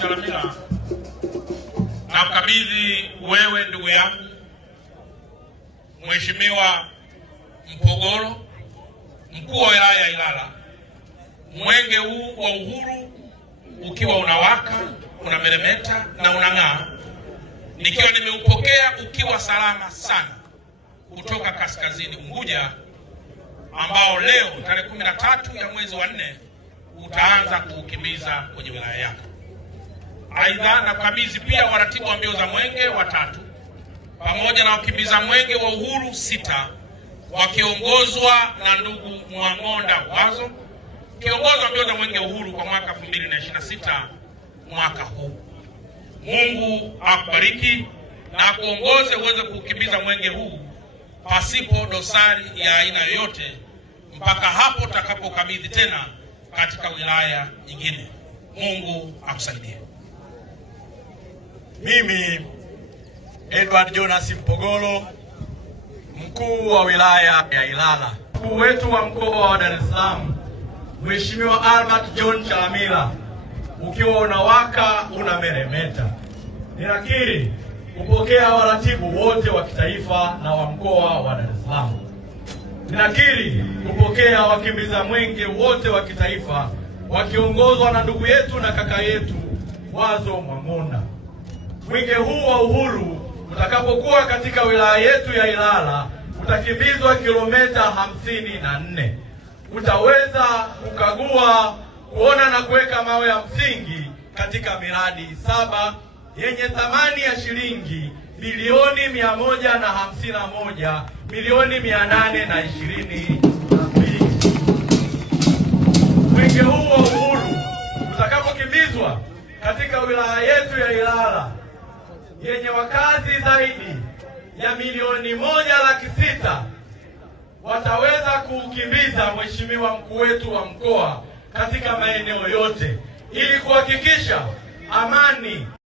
Chalamila, na mkabidhi wewe ndugu yangu Mheshimiwa Mpogolo, mkuu wa wilaya ya Ilala, mwenge huu wa uhuru ukiwa unawaka, unameremeta na unang'aa, nikiwa nimeupokea ukiwa salama sana kutoka kaskazini Unguja, ambao leo tarehe 13 ya mwezi wa 4 utaanza kuukimbiza kwenye wilaya yako. Aidha, na kukabidhi pia waratibu wa mbio za mwenge 3 pamoja na wakimbiza mwenge wa uhuru 6 wakiongozwa na ndugu Mwang'onda Wazo, kiongozi wa mbio za mwenge uhuru kwa mwaka 2026 mwaka huu. Mungu akubariki na kuongoze uweze kukimbiza mwenge huu pasipo dosari ya aina yoyote mpaka hapo utakapokabidhi tena katika wilaya nyingine. Mungu akusaidie. Mimi Edward Jonas Mpogolo, mkuu wa wilaya ya Ilala. Mkuu wetu wa mkoa wa Dar es Salaam Mheshimiwa Albert John Chalamila, ukiwa unawaka unameremeta, ninakiri kupokea waratibu wote wa kitaifa na wa mkoa wa Dar es Salaam. Ninakiri kupokea wakimbiza mwenge wote wa kitaifa wakiongozwa na ndugu yetu na kaka yetu Wazo Mwang'onda. Mwenge huu wa uhuru utakapokuwa katika wilaya yetu ya Ilala utakimbizwa kilomita 54. Utaweza kukagua, kuona na kuweka mawe ya msingi katika miradi 7 yenye thamani ya shilingi bilioni 151,822. Mwenge huu wa uhuru utakapokimbizwa katika wilaya yetu ya Ilala yenye wakazi zaidi ya milioni 1,600,000 wataweza kuukimbiza Mheshimiwa mkuu wetu wa mkoa katika maeneo yote ili kuhakikisha amani